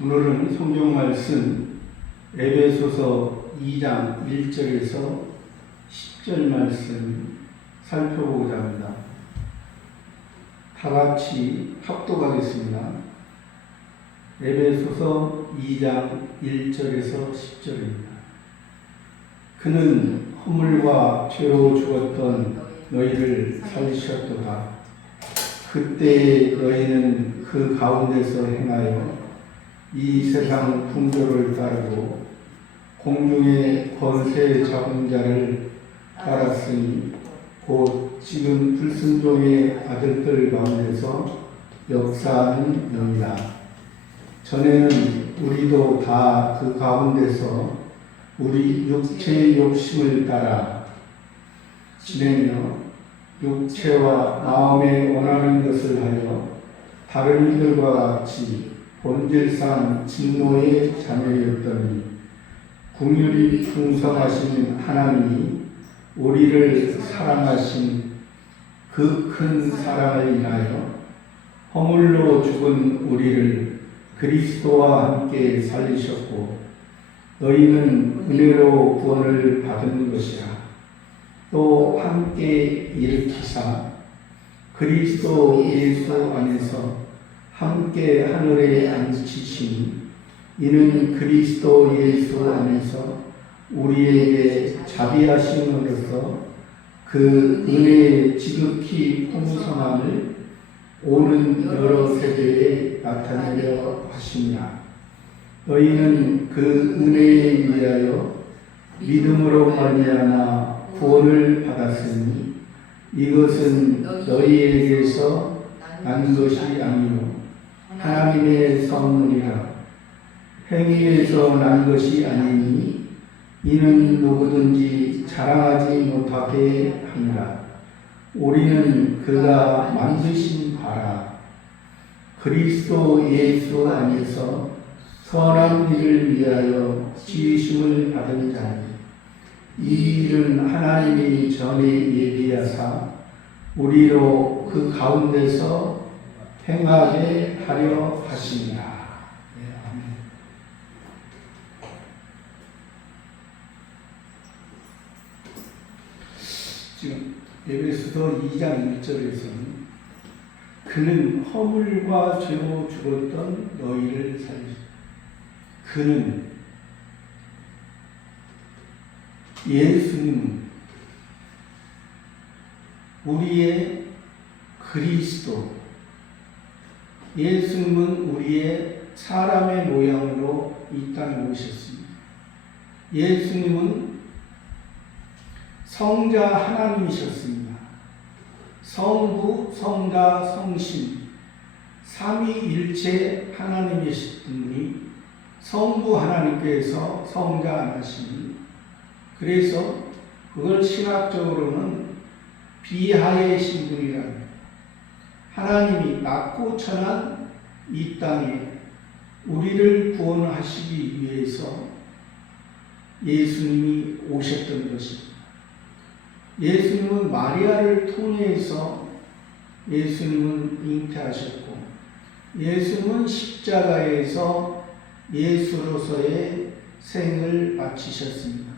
오늘은 성경 말씀 에베소서 2장 1절에서 10절 말씀 살펴보고자 합니다. 다 같이 합독하겠습니다. 에베소서 2장 1절에서 10절입니다. 그는 허물과 죄로 죽었던 너희를 살리셨도다. 그때 너희는 그 가운데서 행하여 이 세상 풍조를 따르고 공중의 권세 잡은 자를 따랐으니 곧 지금 불순종의 아들들 가운데서 역사하는 놈이다. 전에는 우리도 다 그 가운데서 우리 육체의 욕심을 따라 지내며 육체와 마음에 원하는 것을 하여 다른 이들과 같이 본질상 진노의 자녀였더니 긍휼이 풍성하신 하나님이 우리를 사랑하신 그 큰 사랑을 인하여 허물로 죽은 우리를 그리스도와 함께 살리셨고 너희는 은혜로 구원을 받은 것이라. 또 함께 일으키사 그리스도 예수 안에서 함께 하늘에 앉히시니 이는 그리스도 예수 안에서 우리에게 자비하심으로써 그 은혜의 지극히 풍성함을 오는 여러 세대에 나타내려 하시니라. 너희는 그 은혜에 의하여 믿음으로 말미암아 구원을 받았으니 이것은 너희에게서 난 것이 아니요 하나님의 선물이라. 행위에서 난 것이 아니니 이는 누구든지 자랑하지 못하게 하니라. 우리는 그가 만드신 바라. 그리스도 예수 안에서 선한 일을 위하여 지으심을 받은 자니 이 일은 하나님이 전에 예비하사 우리로 그 가운데서 행하게 하려 하시니라. 네, 아멘. 지금 에베소서 2장 1절에서는 그는 허물과 죄로 죽었던 너희를 살리셨다. 그는 예수님은 우리의 그리스도, 예수님은 우리의 사람의 모양으로 이 땅에 오셨습니다. 예수님은 성자 하나님이셨습니다. 성부, 성자, 성신, 삼위일체 하나님이셨던 분이 성부 하나님께서 성자 안 하시니 그래서 그걸 신학적으로는 비하의 신분이라는 거예요. 하나님이 낮고 천한 이 땅에 우리를 구원하시기 위해서 예수님이 오셨던 것입니다. 예수님은 마리아를 통해서 예수님은 잉태하셨고 예수님은 십자가에서 예수로서의 생을 마치셨습니다.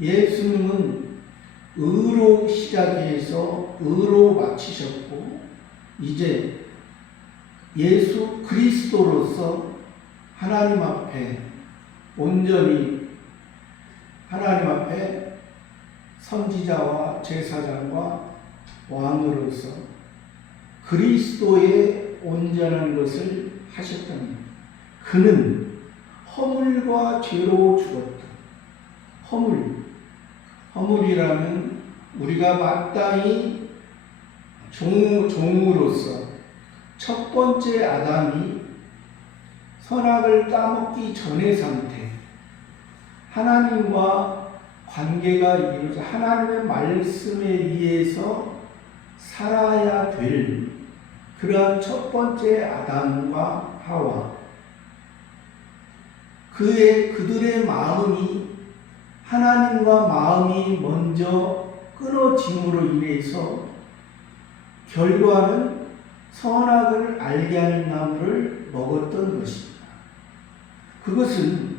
예수님은 의로 시작해서 의로 마치셨고 이제 예수 그리스도로서 하나님 앞에 온전히 하나님 앞에 선지자와 제사장과 왕으로서 그리스도의 온전한 것을 하셨답니다. 그는 허물과 죄로 죽었다. 허물이라면 우리가 마땅히 종으로서 첫 번째 아담이 선악을 따먹기 전의 상태, 하나님과 관계가 이루어져 하나님의 말씀에 의해서 살아야 될 그러한 첫 번째 아담과 하와 그들의 마음이 하나님과 마음이 먼저 끊어짐으로 인해서 결과는 선악을 알게 하는 나무를 먹었던 것입니다. 그것은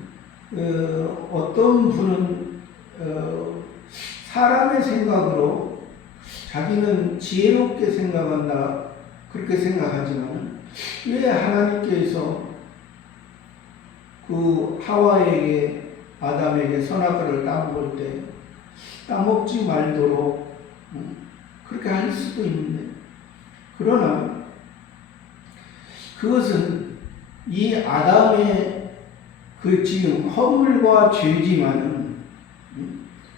어떤 분은 사람의 생각으로 자기는 지혜롭게 생각한다 그렇게 생각하지만 왜 하나님께서 그 하와에게 아담에게 선악과를 따먹을 때 따먹지 말도록 그렇게 할 수도 있는데, 그러나 그것은 이 아담의 그 지금 허물과 죄지만은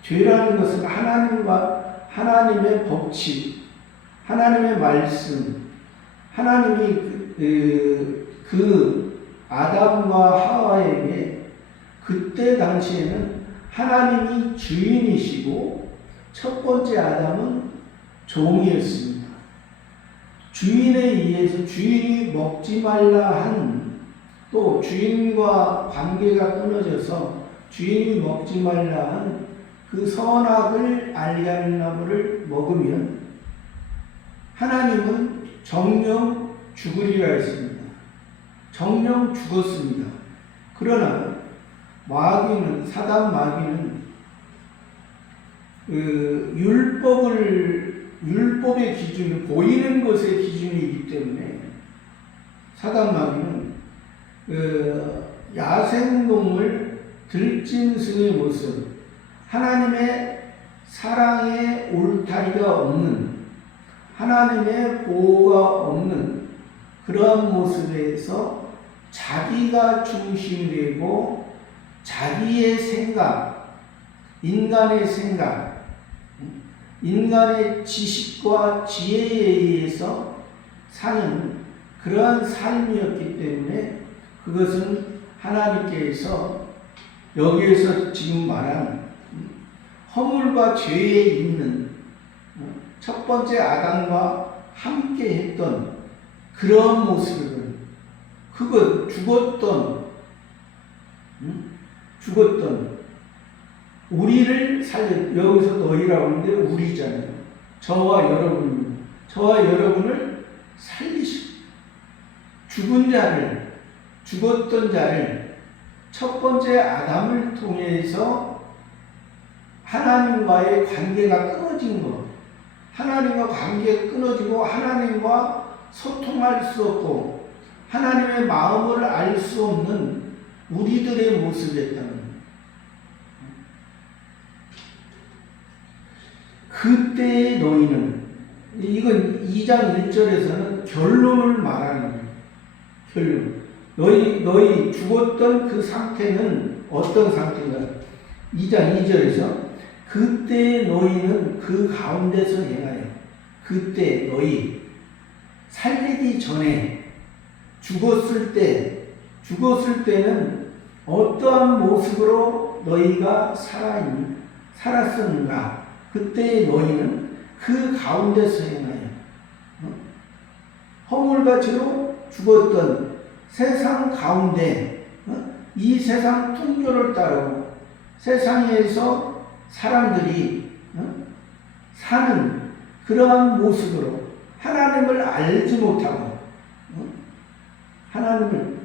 죄라는 것은 하나님의 법칙, 하나님의 말씀, 하나님이 그 아담과 하와에게 그때 당시에는 하나님이 주인이시고 첫 번째 아담은 종이었습니다. 주인에 의해서 주인이 먹지 말라 한, 또 주인과 관계가 끊어져서 주인이 먹지 말라 한 그 선악을 알게 하는 나무를 먹으면 하나님은 정령 죽으리라 했습니다. 정령 죽었습니다. 그러나 마귀는, 사단 마귀는 율법의 기준, 보이는 것의 기준이기 때문에 사단 마귀는 야생동물 들짐승의 모습, 하나님의 사랑의 울타리가 없는, 하나님의 보호가 없는 그러한 모습에서 자기가 중심되고 자기의 생각, 인간의 생각, 인간의 지식과 지혜에 의해서 사는 그러한 삶이었기 때문에 그것은 하나님께서 여기에서 지금 말한 허물과 죄에 있는 첫 번째 아담과 함께 했던 그런 모습은, 그것 죽었던 우리를 여기서 너희라고 하는데 우리잖아요. 저와 여러분입니다. 저와 여러분을 살리시고 죽었던 자를 첫 번째 아담을 통해서 하나님과의 관계가 끊어진 것, 하나님과 관계가 끊어지고 하나님과 소통할 수 없고 하나님의 마음을 알 수 없는 우리들의 모습이었다는 것. 그때의 너희는, 이건 2장 1절에서는 결론을 말하는 거예요. 결론. 너희 죽었던 그 상태는 어떤 상태인가? 2장 2절에서 그때 너희는 그 가운데서 행하여, 그때 너희 살리기 전에 죽었을 때는 어떠한 모습으로 너희가 살았었는가? 그때 너희는 그 가운데서 행하여 허물과 죄로 죽었던 세상 가운데 이 세상 풍조를 따르고 세상에서 사람들이 사는 그러한 모습으로 하나님을 알지 못하고 하나님을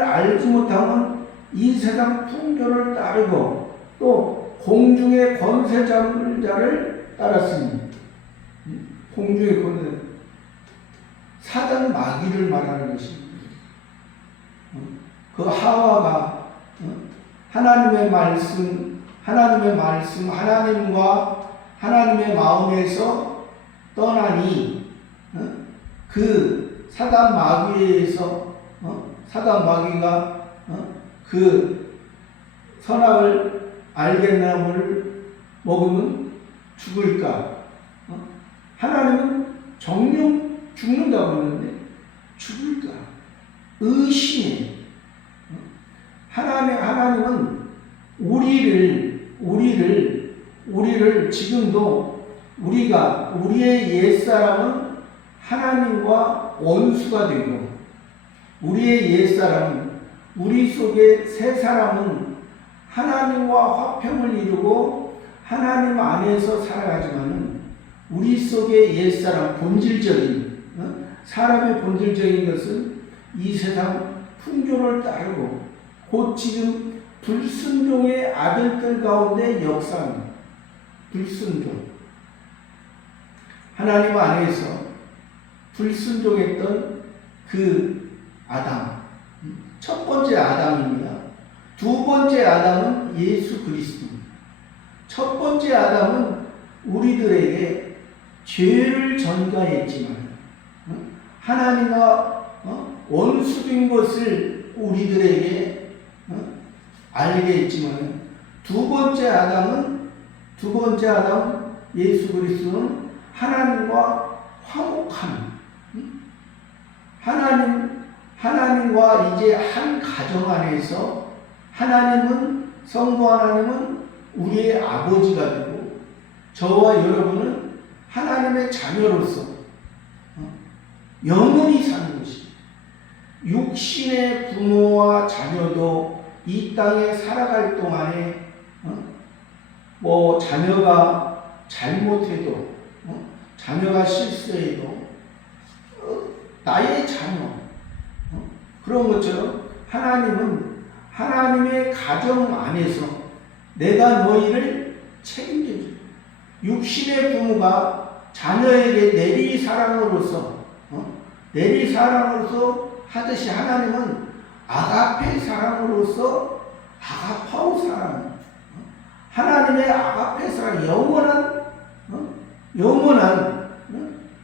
알지 못하면 이 세상 풍조를 따르고 또 공중의 권세 잡는 자를 따랐습니다. 공중의 권세, 사단 마귀를 말하는 것입니다. 그 하와가 하나님의 말씀, 하나님과 하나님의 마음에서 떠나니 그 사단 마귀에서 사단 마귀가 그 선악을 알겠나무를 먹으면 죽을까? 하나님은 정령 죽는다고 하는데 죽을까? 의심해. 하나님은 우리를 지금도 우리의 옛사람은 하나님과 원수가 되고 우리의 옛사람은 우리 속의 새 사람은 하나님과 화평을 이루고 하나님 안에서 살아가지만은 우리 속의 옛사람, 본질적인 사람의 본질적인 것은 이 세상 풍조를 따르고 곧 지금 불순종의 아들들 가운데 역사합니다. 불순종. 하나님 안에서 불순종했던 그 아담. 첫 번째 아담입니다. 두 번째 아담은 예수 그리스도입니다. 첫 번째 아담은 우리들에게 죄를 전가했지만 하나님과 원수된 것을 우리들에게 알게 했지만 두 번째 아담 예수 그리스도는 하나님과 화목함, 하나님과 이제 한 가정 안에서 성부 하나님은 우리의 아버지가 되고 저와 여러분은 하나님의 자녀로서 영원히 사는 것입니다. 육신의 부모와 자녀도 이 땅에 살아갈 동안에 자녀가 잘못해도 자녀가 실수해도 나의 자녀 그런 것처럼 하나님은 하나님의 가정 안에서 내가 너희를 책임져줘. 육신의 부모가 자녀에게 내리사랑으로서 하듯이 하나님은 아가페 사랑으로서 아가파오 사랑, 하나님의 아가페 사랑, 영원한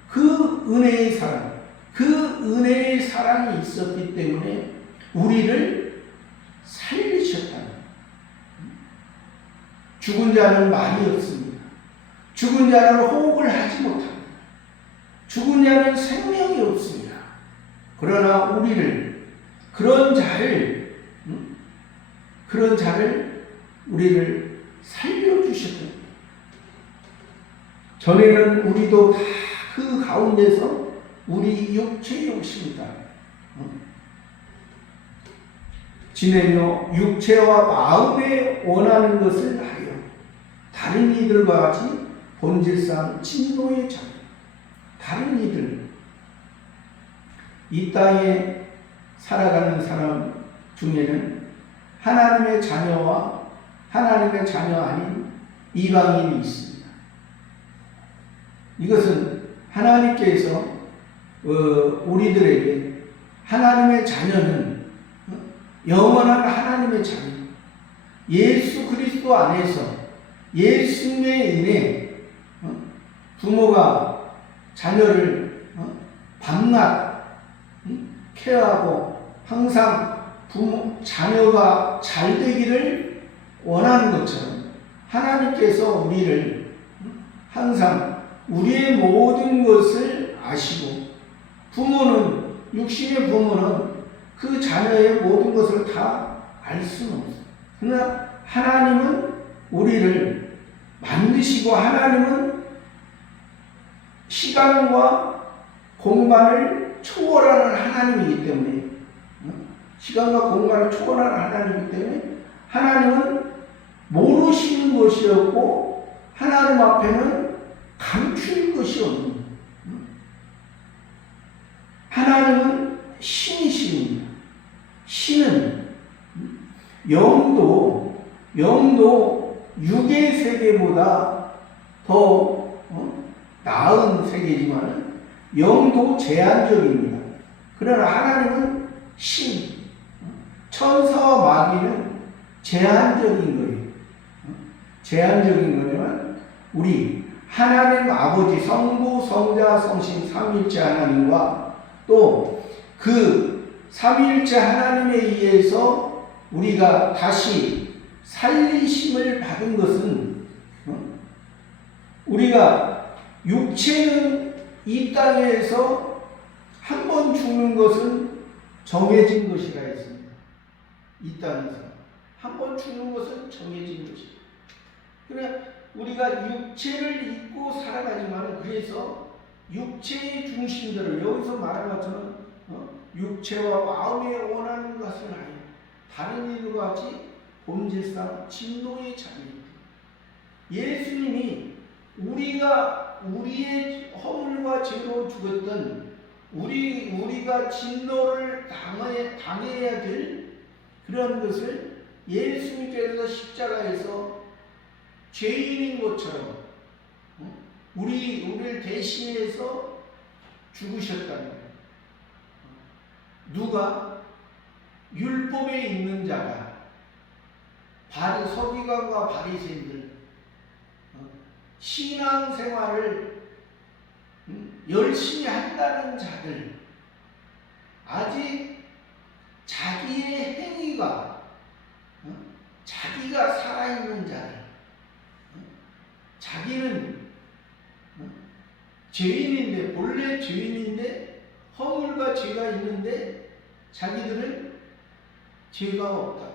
그 은혜의 사랑, 그 은혜의 사랑이 있었기 때문에 우리를 살리셨다. 죽은 자는 말이 없습니다. 죽은 자는 호흡을 하지 못합니다. 죽은 자는 생명이 없습니다. 그러나 우리를 그런 자를 우리를 살려주셨다. 전에는 우리도 다 그 가운데서 우리 육체의 욕심을 따라 지내며 육체와 마음에 원하는 것을 하여 다른 이들과 같이 본질상 진노의 자녀, 다른 이들, 이 땅에 살아가는 사람 중에는 하나님의 자녀와 하나님의 자녀 아닌 이방인이 있습니다. 이것은 하나님께서 우리들에게 하나님의 자녀는 영원한 하나님의 자녀, 예수 그리스도 안에서 예수님의 은혜, 부모가 자녀를 밤낮 케어하고 항상 자녀가 잘 되기를 원하는 것처럼 하나님께서 우리를 항상 우리의 모든 것을 아시고 육신의 부모는 그 자녀의 모든 것을 다 알 수는 없어요. 그러나 하나님은 우리를 만드시고 하나님은 시간과 공간을 초월하는 하나님이기 때문에 시간과 공간을 초월하는 하나님이기 때문에 하나님은 모르시는 것이 없고 하나님 앞에는 감출 것이 없는 하나님은 신이십니다. 신은 영도 육의 세계보다 더 나은 세계지만 영도 제한적입니다. 그러나 하나님은 신, 천사와 마귀는 제한적인 거예요. 제한적인 거지만 우리 하나님 아버지 성부, 성자, 성신 삼위일체 하나님과 또 그 삼위일체 하나님에 의해서 우리가 다시 살리심을 받은 것은 우리가 육체는 이 땅에서 한 번 죽는 것은 정해진 것이라 했습니다. 이 땅에서 한 번 죽는 것은 정해진 것입니다. 그러나 우리가 육체를 입고 살아가지만 그래서 육체의 중심대로 여기서 말한 것처럼 육체와 마음에 원하는 것을 하여 다른 이들과 같이 본질상 진노의 자녀입니다. 예수님이 우리가 우리의 허물과 죄로 죽었던 우리가 진노를 당해야 될 그런 것을 예수님께서 십자가에서 죄인인 것처럼 우리를 대신해서 죽으셨다는 거예요. 누가? 율법에 있는 자가, 서기관과 바리새인들, 신앙생활을 열심히 한다는 자들, 아직 자기의 행위가 자기가 살아있는 자들, 자기는 죄인인데, 본래 죄인인데 허물과 죄가 있는데 자기들은 죄가 없다.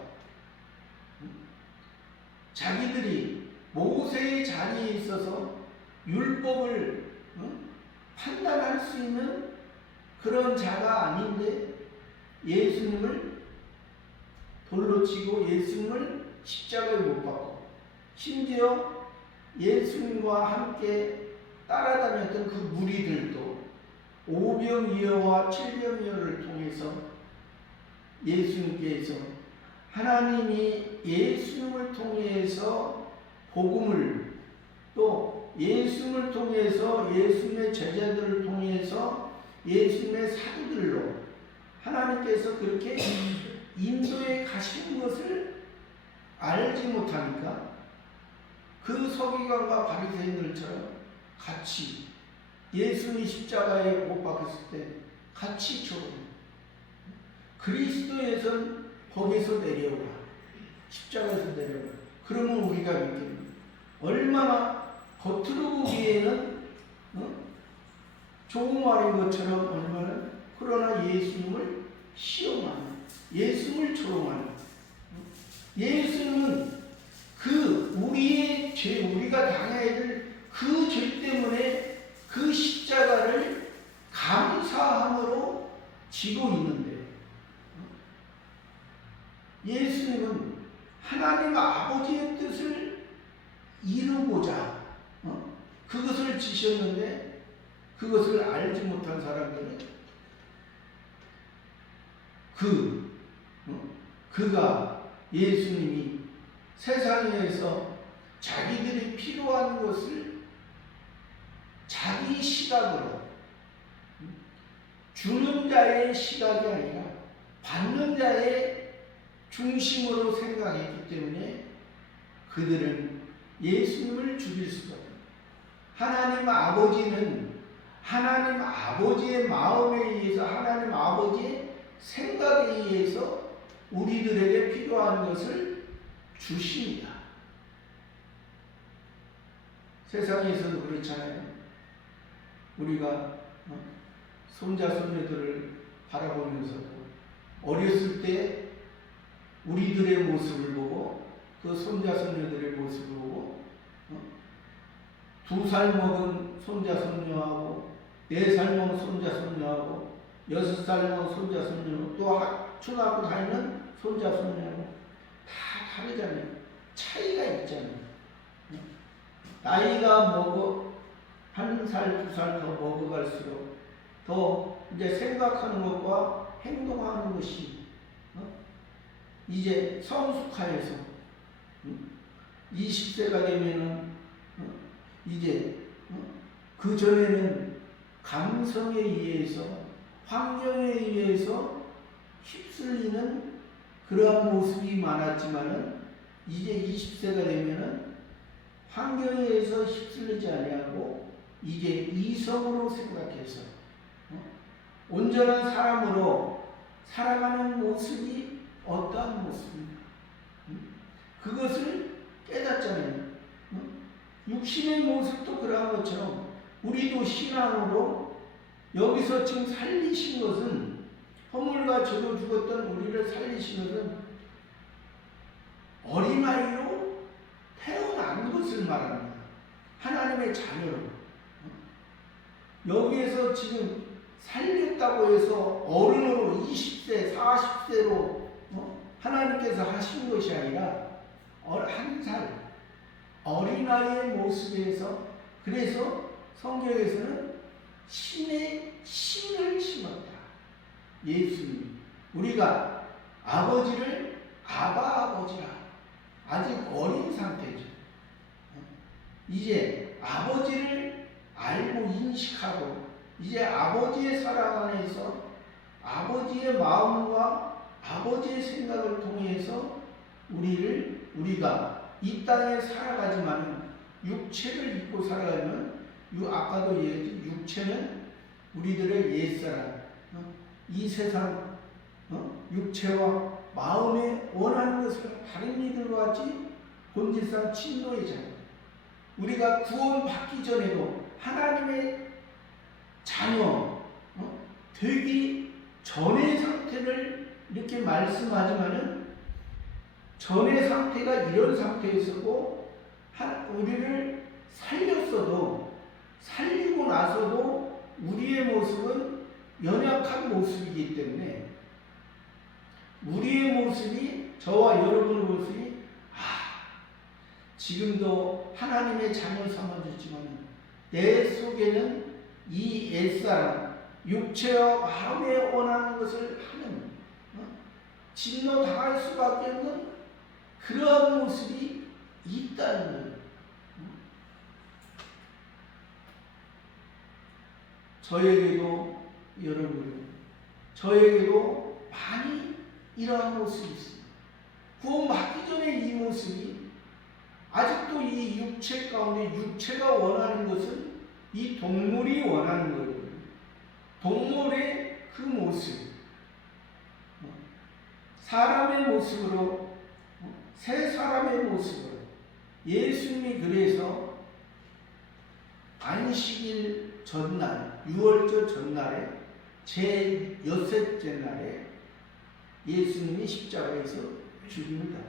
자기들이 모세의 자리에 있어서 율법을 판단할 수 있는 그런 자가 아닌데 예수님을 돌로 치고 예수님을 십자가에 못 박고, 심지어 예수님과 함께 따라다녔던 그 무리들도 오병이어와 칠병이어를 통해서 예수님께서, 하나님이 예수님을 통해서 복음을, 또 예수님을 통해서 예수님의 제자들을 통해서 예수님의 사도들로 하나님께서 그렇게 인도에 가신 것을 알지 못하니까 그 서기관과 바리새인들처럼 같이 예수님이 십자가에 못 박혔을 때 같이 죽어. 그리스도에선 거기서 내려오라. 십자가에서 내려오라. 그러면 우리가 믿겠습니다. 얼마나 겉으로 보기에는 좋은 말인 것처럼 얼마나, 그러나 예수님을 시험하는, 예수님을 조롱하는, 예수님은 우리의 죄, 우리가 당해야 될 그 죄 때문에 그 십자가를 감사함으로 지고 있는데, 예수님은 하나님 아버지의 뜻을 이루고자 그것을 지셨는데, 그것을 알지 못한 사람들은 그가 예수님이 세상에서 자기들이 필요한 것을 자기 시각으로, 주는 자의 시각이 아니라 받는 자의 중심으로 생각했기 때문에 그들은 예수님을 죽일 수가 없어요. 하나님 아버지는 하나님 아버지의 마음에 의해서, 하나님 아버지의 생각에 의해서 우리들에게 필요한 것을 주십니다. 세상에서도 그렇잖아요. 우리가 손자 손녀들을 바라보면서 어렸을 때 우리들의 모습을 보고, 그 손자 손녀들의 모습을 보고, 2살 먹은 손자 손녀하고 4살 먹은 손자 손녀하고 6살 먹은 손자 손녀, 또 초등학교 다니는 손자 손녀하고 다 다르잖아요. 차이가 있잖아요. 나이가 1살, 2살 더 먹어갈수록 더 이제 생각하는 것과 행동하는 것이 이제 성숙하여서 20세가 되면은 이제 그 전에는 감성에 의해서, 환경에 의해서 휩쓸리는 그러한 모습이 많았지만은 이제 20세가 되면은 환경에 의해서 휩쓸리지 아니하고 이제 이성으로 생각해서 온전한 사람으로 살아가는 모습이 어떠한 모습입니까? 그것을 깨닫잖아요. 육신의 모습도 그러한 것처럼 우리도 신앙으로 여기서 지금 살리신 것은, 허물과 죄로 죽었던 우리를 살리신 것은 어린아이로 태어난 것을 말합니다. 하나님의 자녀로. 여기에서 지금 살렸다고 해서 어른으로 20세, 40세로 하나님께서 하신 것이 아니라 1살 어린아이의 모습에서, 그래서 성경에서는 신의 신을 심었다. 예수님. 우리가 아버지를 아바 아버지라. 아직 어린 상태죠. 이제 아버지를 알고 인식하고 이제 아버지의 사랑 안에서 아버지의 마음과 아버지의 생각을 통해서 우리가 이 땅에 살아가지만 육체를 입고 살아가면 아까도 얘기했지, 육체는 우리들의 옛사람, 이 세상 육체와 마음에 원하는 것을 다른 이들과 같이 본질상 침노해져요. 우리가 구원받기 전에도 하나님의 자녀 되기 전의 상태를 이렇게 말씀하지만은 전의 상태가 이런 상태였었고 우리를 살리고 나서도 우리의 모습은 연약한 모습이기 때문에 우리의 모습이 저와 여러분의 모습이 지금도 하나님의 자녀 삼아주지만 내 속에는 이 옛사람 육체와 마음에 원하는 것을 하는 진노 당할 수밖에 없는 그러한 모습이 있다는 거예요. 저에게도 저에게도 많이 이러한 모습이 있습니다. 구원받기 전에 이 모습이 아직도 이 육체 가운데 육체가 원하는 것은 이 동물이 원하는 거예요. 동물의 그 모습, 사람의 모습으로 새 사람의 모습으로 예수님이 그래서 안식일 전날, 유월절 전날에 제 여섯째 날에 예수님이 십자가에서 죽입니다.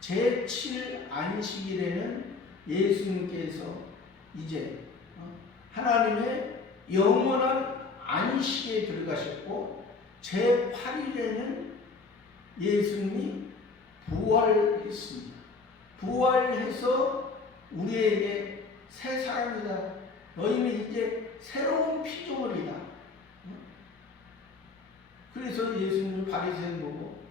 제7 안식일에는 예수님께서 이제 하나님의 영원한 안식에 들어가셨고 제8일에는 예수님이 부활했습니다. 부활해서 우리에게 새 사람이다. 너희는 이제 새로운 피조물이다. 그래서 예수님은 바리새인 보고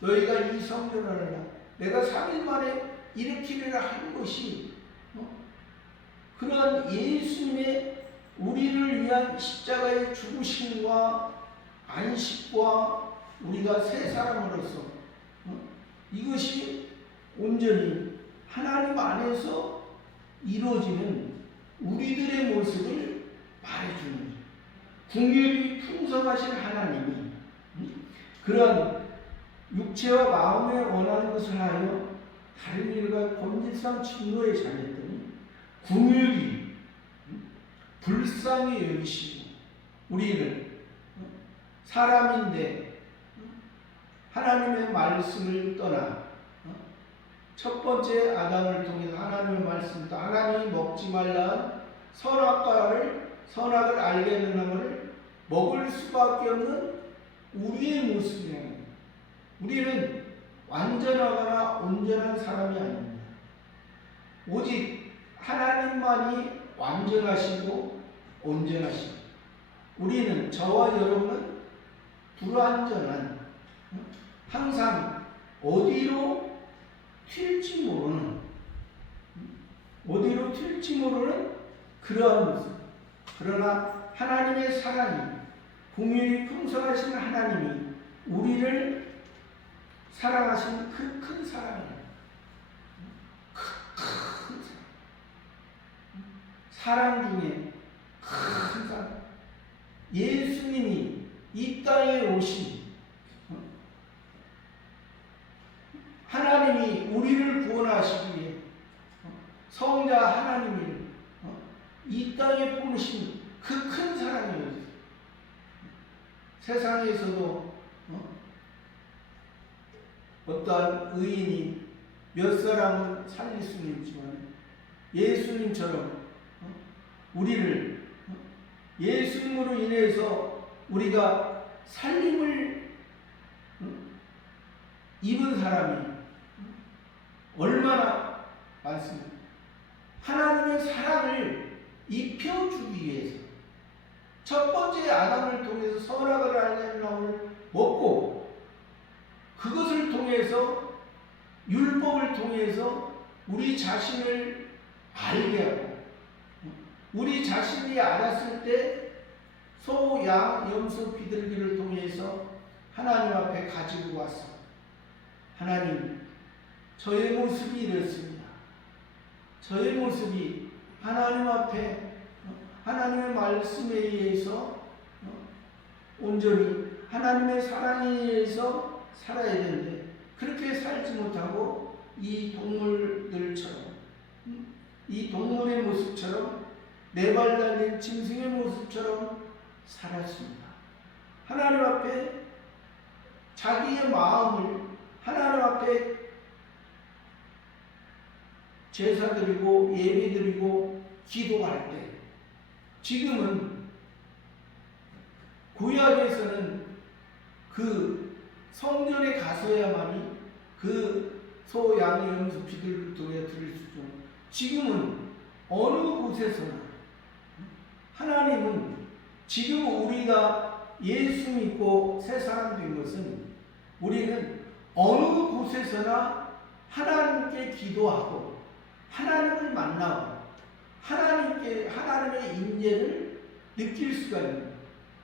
너희가 이 성전을 하라. 내가 3일 만에 일으키리라 한 것이 그러한 예수님의 우리를 위한 십자가의 죽으심과 안식과 우리가 새 사람으로서 이것이 온전히 하나님 안에서 이루어지는 우리들의 모습을 말해주는 거예요. 궁율이 풍성하신 하나님이 그런 육체와 마음에 원하는 것을 하여 다른 일과 본질상 진노에 자녔더니 궁율이 불쌍히 여기시고 우리를 사람인데 하나님의 말씀을 떠나 첫 번째 아담을 통해서 하나님의 말씀을 떠나 하나님이 먹지 말라 선악을 알게 하는 나무를 먹을 수밖에 없는 우리의 모습이에요. 우리는 완전하거나 온전한 사람이 아닙니다. 오직 하나님만이 완전하시고 온전하시고 우리는 저와 여러분은 불완전한 항상 어디로 튈지 모르는 그러한 모습. 그러나 하나님의 사랑이 긍휼이 풍성하신 하나님이 우리를 사랑하신 그 큰 사랑이에요. 큰 사랑 중에 큰 사랑. 예수님이 이 땅에 오신 하나님이 우리를 구원하시기 위해 성자 하나님을 이 땅에 보내신 그 큰 사랑이에요. 세상에서도 어떠한 의인이 몇 사람은 살릴 수는 있지만 예수님처럼 우리를 예수님으로 인해서 우리가 살림을 입은 사람이 얼마나 많습니까? 하나님의 사랑을 입혀주기 위해서 첫 번째 아담을 통해서 선악을 알게 나무를 먹고 그것을 통해서 율법을 통해서 우리 자신을 알게 하고 우리 자신이 알았을 때 소, 양, 염소, 비둘기를 통해서 하나님 앞에 가지고 왔어. 하나님, 저의 모습이 이렇습니다. 저의 모습이 하나님 앞에 하나님의 말씀에 의해서 온전히 하나님의 사랑에 의해서 살아야 되는데 그렇게 살지 못하고 이 동물들처럼 이 동물의 모습처럼 네 발 달린 짐승의 모습처럼 살았습니다. 하나님 앞에 자기의 마음을 하나님 앞에 제사 드리고 예배 드리고 기도할 때 지금은 구약에서는 그 성전에 가서야만이 그 소, 양, 염소, 비둘기를 통해 드릴 수 있죠. 지금은 어느 곳에서나 하나님은 지금 우리가 예수 믿고 새 사람 된 것은 우리는 어느 곳에서나 하나님께 기도하고 하나님을 만나고 하나님의 임재를 느낄 수가 있는 거예요.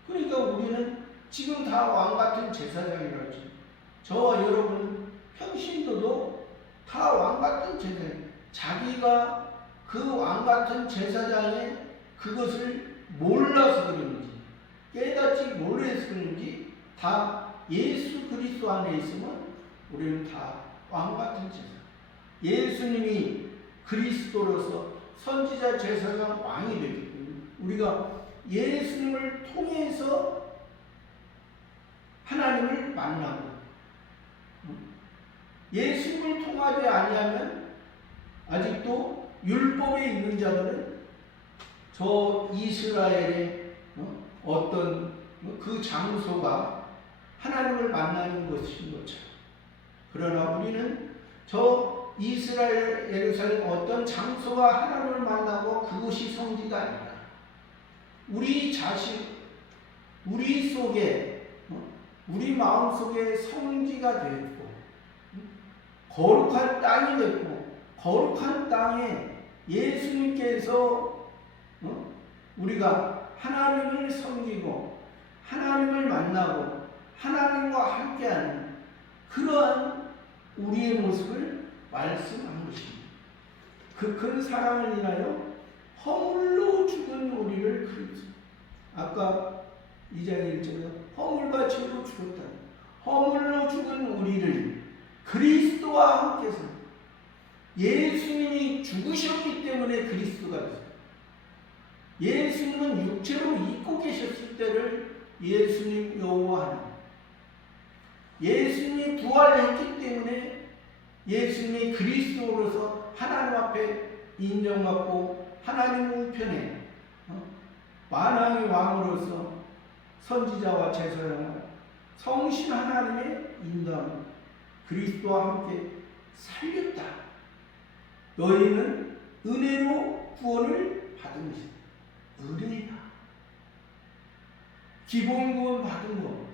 그러니까 우리는 지금 다 왕같은 제사장이라고 하죠. 저와 여러분은 평신도도 다 왕같은 제사장. 자기가 그 왕같은 제사장의 그것을 몰라서 그런지 깨닫지 몰라서 그런지 다 예수 그리스도 안에 있으면 우리는 다 왕같은 제사장. 예수님이 그리스도로서 선지자 제사장 왕이 되기 때문에 우리가 예수님을 통해서 하나님을 만나고 예수님을 통하지 아니하면 아직도 율법에 있는 자들은 저 이스라엘의 어떤 그 장소가 하나님을 만나는 것인 것처럼 그러나 우리는 저 이스라엘 예루살렘 어떤 장소가 하나님을 만나고 그곳이 성지가 아니라 우리 자신 우리 속에 우리 마음 속에 성지가 되었고 거룩한 땅이 됐고 거룩한 땅에 예수님께서 우리가 하나님을 섬기고 하나님을 만나고 하나님과 함께하는 그러한 우리의 모습을 말씀한 것입니다. 그 큰 사랑을 인하여 허물로 죽은 우리를 그리스도 아까 2장 1절에 허물과 죄로 죽었다. 허물로 죽은 우리를 그리스도와 함께 산 예수님이 죽으셨기 때문에 그리스도가 됐어요. 예수님은 육체로 있고 계셨을 때를 예수님 여호와 하나님 예수님이 부활했기 때문에 예수님이 그리스도로서 하나님 앞에 인정받고 하나님 우편에 만왕의 왕으로서 선지자와 제사장과 성신 하나님의 인도함 그리스도와 함께 살렸다. 너희는 은혜로 구원을 받은 것이다. 은혜다. 기본 구원 받은 것.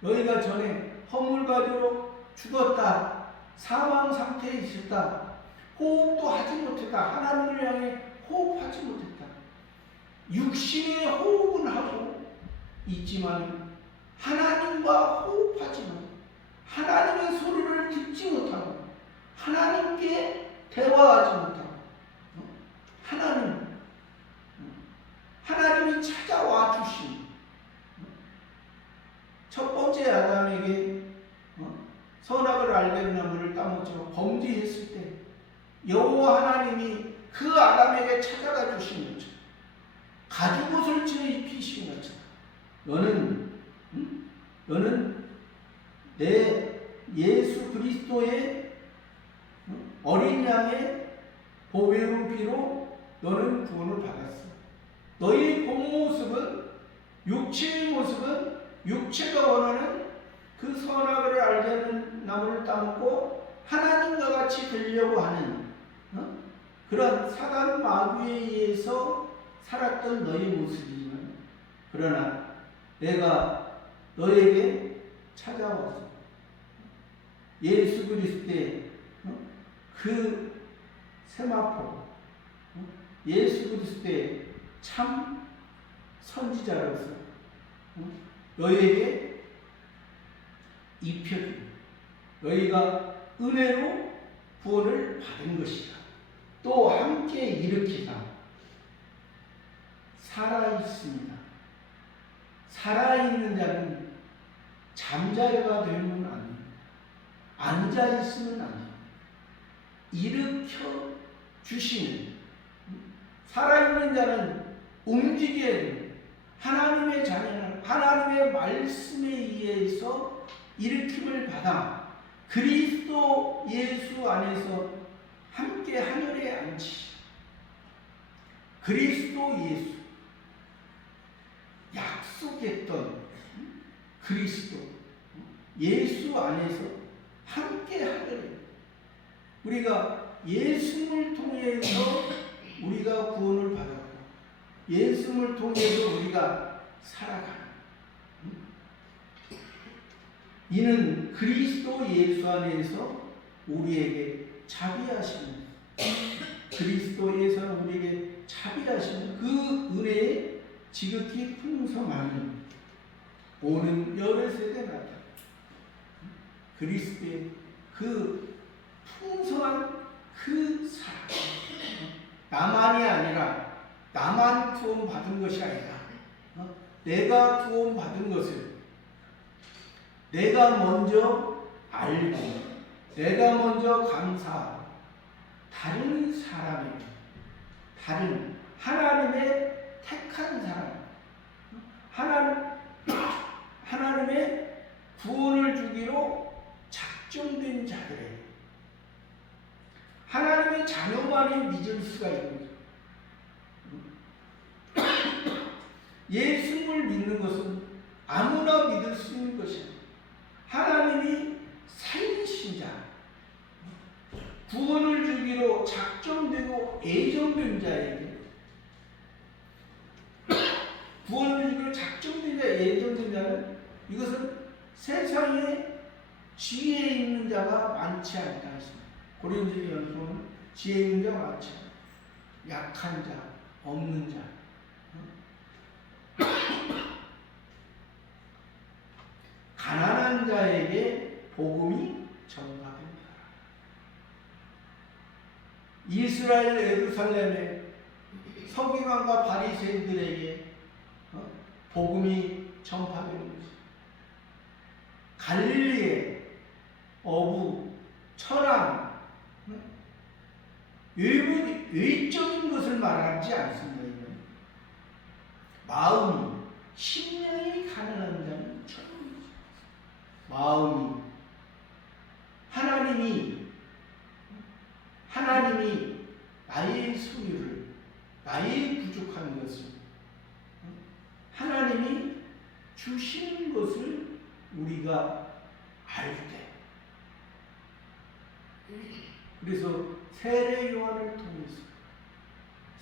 너희가 전에 허물가지로 죽었다. 사망 상태에 있었다. 호흡도 하지 못했다. 하나님을 향해 호흡하지 못했다. 육신의 호흡은 하고 있지만 하나님과 호흡하지만 하나님의 소리를 듣지 못하고 하나님께 대화하지 못하고 하나님이 찾아와 주신 첫 번째 아담에게 선악을 알게 나무를 따먹죠. 범죄했을 때 여호와 하나님이 그 아담에게 찾아가 주신 것처럼 가죽옷을 지어 입히신 것처럼 너는 내 예수 그리스도의 어린 양의 보배로 피로 너는 구원을 받았어. 너희 본 모습은 육체의 모습은 육체가 원하는 그 선악을 알게 하는 나무를 따먹고 하나님과 같이 되려고 하는 그런 사단 마귀에 의해서 살았던 너희 모습이지만 그러나 내가 너에게 찾아왔어. 예수 그리스도의 그 세마포, 예수 그리스도의 참 선지자로서 너에게 입혀준, 너희가 은혜로 구원을 받은 것이다. 또 함께 일으키사 살아있습니다. 살아있는 자는 잠자리가 되면 안 됩니다. 앉아있으면 안 됩니다. 일으켜 주시는, 살아있는 자는 움직여야 됩니다. 하나님의 자녀는 하나님의 말씀에 의해서 일으킴을 받아 그리스도 예수 안에서 함께 하늘에 앉히시. 그리스도 예수, 약속했던 그리스도 예수 안에서 함께 하늘에, 우리가 예수를 통해서 우리가 구원을 받았고 예수를 통해서 우리가 살아가는, 이는 그리스도 예수 안에서 우리에게 자비하시는, 그리스도 예수 안에서 우리에게 자비하시는 그 은혜의 지극히 풍성함이 오는 여러 세대 나타나 그리스도의 그 풍성한 그 사랑, 나만이 아니라 나만 구원받은 것이 아니라 내가 구원받은 것을 내가 먼저 알고 내가 먼저 감사하고 다른 사람에게, 다른 하나님의 택한 사람, 하나님의 구원을 주기로 작정된 자들에게, 하나님의 자녀만이 믿을 수가 있는 거죠. 예수를 믿는 것은 아무나 믿을 수 있는 것이야. 하나님이 살리신 자, 구원을 주기로 작정되고 예정된 자에게, 구원을 주기로 작정된 자, 예정된 자는, 이것은 세상에 지혜 있는 자가 많지 않다 했습니다. 고린도전서는 지혜 있는 자가 많지 않다. 약한 자, 없는 자, 가난한 자에게 복음이 전파됩니다. 이스라엘 예루살렘의 서기관과 바리새인들에게 복음이 전파되는 것입니다. 갈릴리의 어부, 천황, 외적인 것을 말하지 않습니다. 마음이, 심령이 가난한 자는 천국이죠. 마음이, 하나님이 나의 소유를, 나의 부족한 것을 하나님이 주시는 것을 우리가 알 때, 그래서 세례 요한을 통해서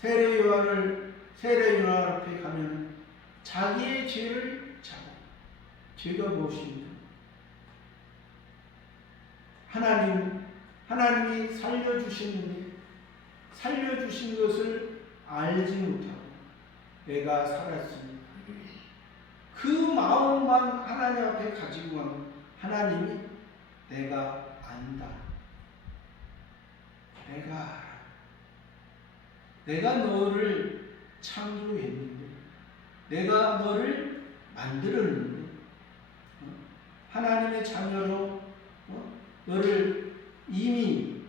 세례 요한 앞에 가면 자기의 죄를 잡아, 죄가 무엇입니까? 하나님이 살려주시는데 살려주신 것을 알지 못하고 내가 살았으니 그 마음만 하나님 앞에 가지고 가면 하나님이 내가 안다, 내가 알아, 내가 너를 창조했는데, 내가 너를 만들었는데, 하나님의 자녀로 너를 이미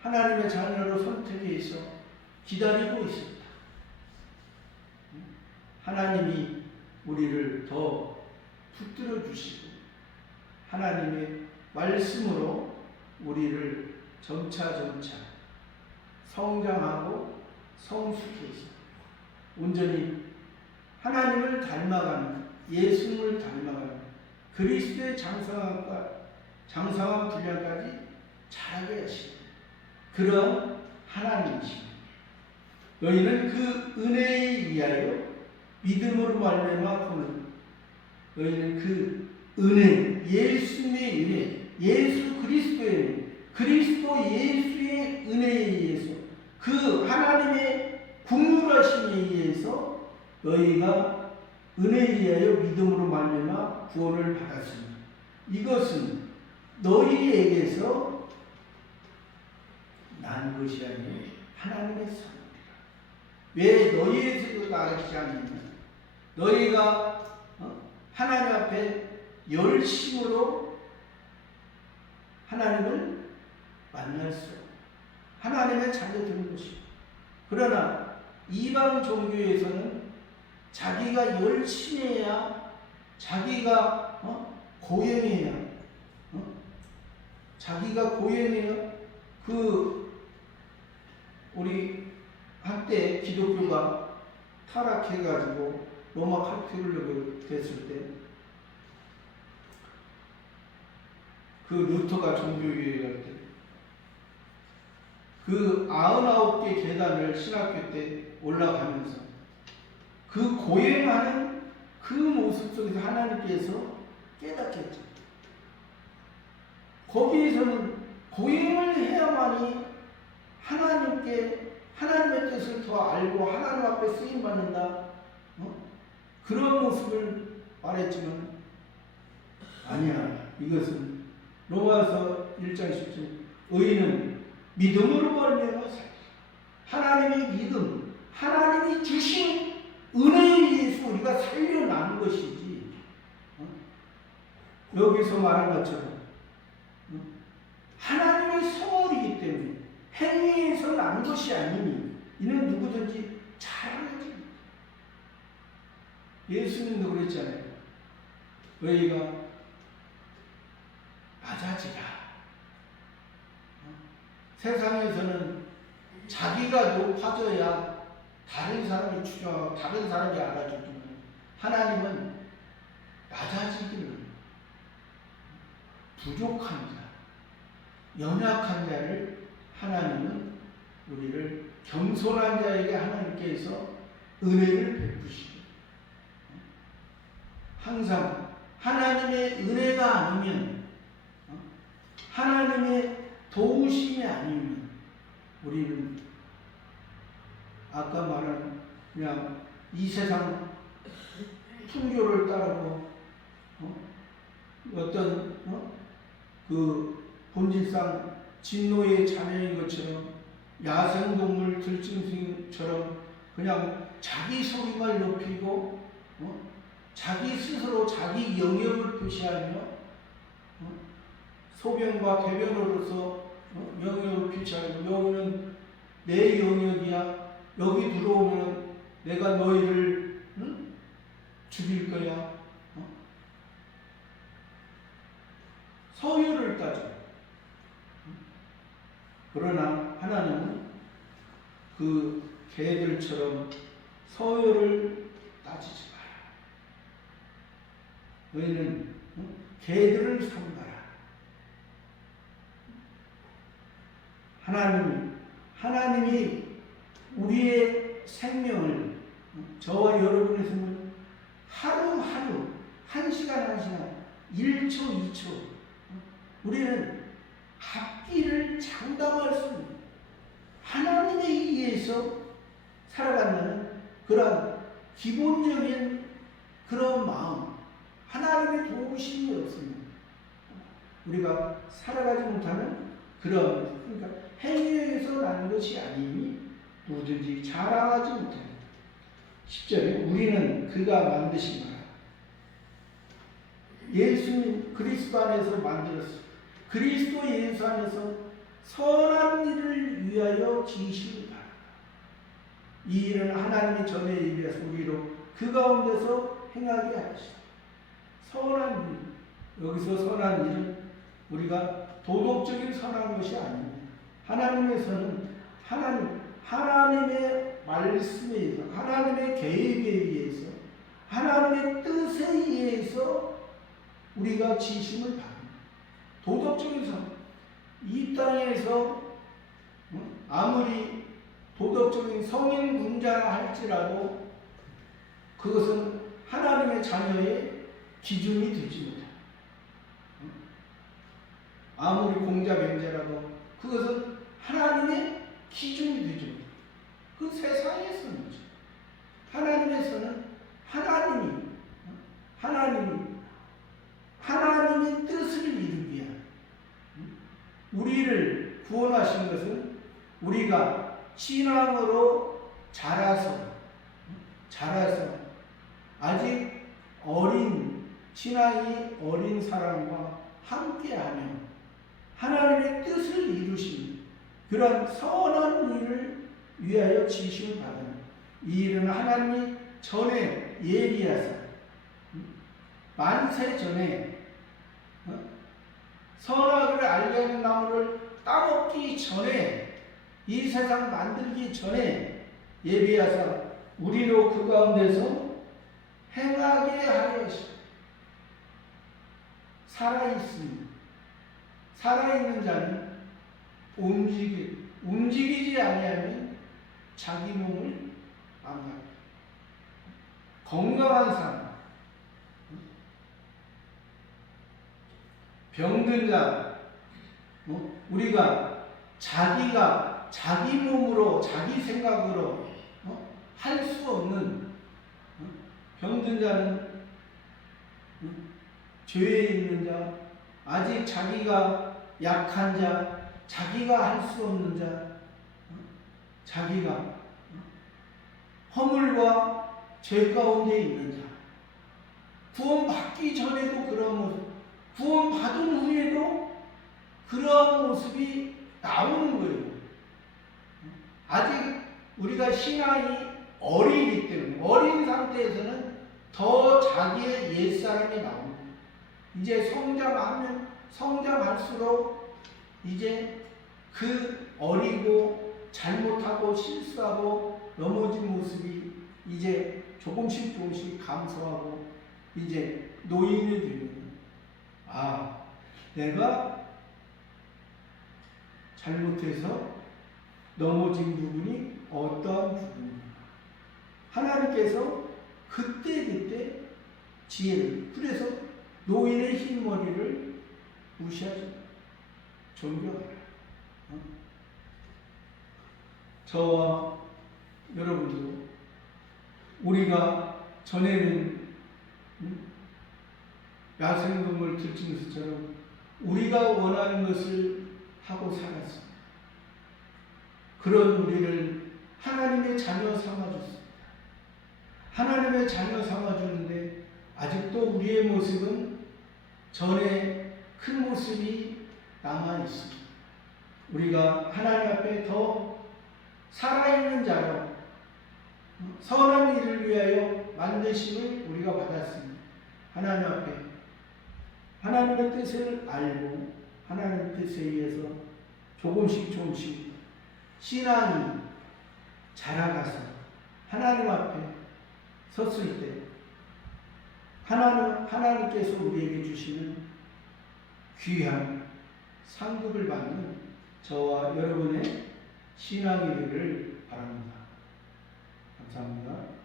하나님의 자녀로 선택해서 기다리고 있었다. 하나님이 우리를 더 붙들어 주시고 하나님의 말씀으로 우리를 점차 성장하고 성숙해서 온전히 하나님을 닮아가는, 예수님을 닮아가는 그리스도의 장성한 분량까지 자라게 하시는 그런 하나님이십니다. 너희는 그 은혜에 의하여 믿음으로 말미암아 거는 너희는 그 은혜, 예수님의 은혜, 예수 그리스도의 은혜, 그리스도 예수의 은혜에 의해서 그 하나님의 국률하심에 의해서 너희가 은혜에 의하여 믿음으로 말미암아 구원을 받았으니 이것은 너희에게서 난 것이 아니요 하나님의 선물이라. 왜 너희에게서 나지 않느냐? 너희가 하나님 앞에 열심으로 하나님을 만날 수 하나님의 자녀되는 것이고, 그러나 이방 종교에서는 자기가 열심히 해야, 자기가 고행해야, 자기가 고행해야 우리 한때 기독교가 타락해가지고 로마 카톨릭으로 됐을 때 그 루터가 종교개혁 할 때 그 99개 계단을 신학교 때 올라가면서 그 고행하는 그 모습 속에서 하나님께서 깨닫겠죠. 거기에서는 고행을 해야만이 하나님의 뜻을 더 알고 하나님 앞에 쓰임받는다, 그런 모습을 말했지만 아니야. 이것은 로마서 1장 10절 의인은 믿음으로 말미암아 살리라. 하나님의 믿음, 하나님이 주신 은혜에 의해서 우리가 살려난 것이지, 여기서 말한 것처럼 하나님의 선물이기 때문에 행위에서 난 것이 아니니 이는 누구든지 잘 알지. 예수님도 그랬잖아요. 너희가 낮아지라. 세상에서는 자기가 높아져야 다른 사람이 추정하고 다른 사람이 알아주지만 하나님은 낮아지기를, 부족한 자, 연약한 자를 하나님은 우리를 겸손한 자에게 하나님께서 은혜를 베푸시고, 항상 하나님의 은혜가 아니면, 하나님의 도우심이 아니면 우리는 아까 말한 그냥 이 세상 풍조를 따르고 어떤 그 본질상 진노의 자녀인 것처럼 야생동물 들짐승처럼 그냥 자기 소리만 높이고 자기 스스로 자기 영역을 표시하며 소변과 대변으로서 영역을 표시하고, 여기는 내 영역이야, 여기 들어오면 내가 너희를 죽일 거야, 서열을 따져. 그러나 하나님은 그 개들처럼 서열을 따지지 마라. 너희는 개들을 삼가라. 하나님이 우리의 생명을, 저와 여러분의 생명을 하루하루, 한 시간, 1초, 2초, 우리는 앞길을 장담할 수 있는 하나님에 의해서 살아간다는 그런 기본적인 그런 마음, 하나님의 도우심이 없으면 우리가 살아가지 못하는 그런, 그러니까 행위에서 난 것이 아니니 누구든지 자랑하지 못합니다. 10절에 우리는 그가 만드신 거라. 예수님 그리스도 안에서 만들었어요. 그리스도 예수 안에서 선한 일을 위하여 지으심을 바랍니다. 이 일은 하나님이 전에 예비하사 우리로 그 가운데서 행하게 하시다. 선한 일, 여기서 선한 일은 우리가 도덕적인 선한 것이 아닙니다. 하나님에서는 하나님의 말씀에 의해서, 하나님의 계획에 의해서, 하나님의 뜻에 의해서 우리가 지심을 받습니다. 도덕적인 선, 이 땅에서 아무리 도덕적인 성인 군자라 할지라도 그것은 하나님의 자녀의 기준이 되지 못해. 아무리 공자맹자라고 그것은 하나님의 기준이 되지 못해. 그 세상에서는 하나님에서는 하나님의 뜻을 이루기 위한 우리를 구원하신 것은 우리가 신앙으로 자라서 아직 신앙이 어린 사람과 함께하며 하나님의 뜻을 이루신 그런 선한 일을 위하여 지심을 받는 이 일은 하나님이 전에 예비하사 만세 전에 선악을 알게 하는 나무를 따먹기 전에 이 세상 만들기 전에 예비하사 우리로 그 가운데서 행하게 하려 살아있는 자는 움직이지 아니하면 자기 몸을 망하게 건강한 사람 병든 자 우리가 자기 몸으로 자기 생각으로 할 수 없는 병든 자는 죄에 있는 자 아직 자기가 약한 자 자기가 할 수 없는 자 자기가 허물과 죄 가운데 있는 자 구원받기 전에도 그런 모습 구원받은 후에도 그러한 모습이 나오는 거예요. 아직 우리가 신앙이 어리기 때문에 어린 상태에서는 더 자기의 옛사람이 나옵니다. 이제 성장할수록 이제 그 어리고 잘못하고 실수하고 넘어진 모습이 이제 조금씩 감소하고 이제 노인이 되는 내가 잘못해서 넘어진 부분이 어떠한 부분인가 하나님께서 그때 지혜를 그래서 노인의 흰머리를 무시하지 존경하라. 저와 여러분도 우리가 전에는 야생동물 들짐승처럼 우리가 원하는 것을 하고 살았습니다. 그런 우리를 하나님의 자녀 삼아줬습니다. 하나님의 자녀 삼아주는데 아직도 우리의 모습은 전에 큰 모습이 남아있습니다. 우리가 하나님 앞에 더 살아있는 자로 선한 일을 위하여 만드심을 우리가 받았습니다. 하나님 앞에 하나님의 뜻을 알고 하나님의 뜻에 의해서 조금씩 신앙이 자라가서 하나님 앞에 섰을 때 하나님께서 우리에게 주시는 귀한 상급을 받는 저와 여러분의 신앙이 되기를 바랍니다. 감사합니다.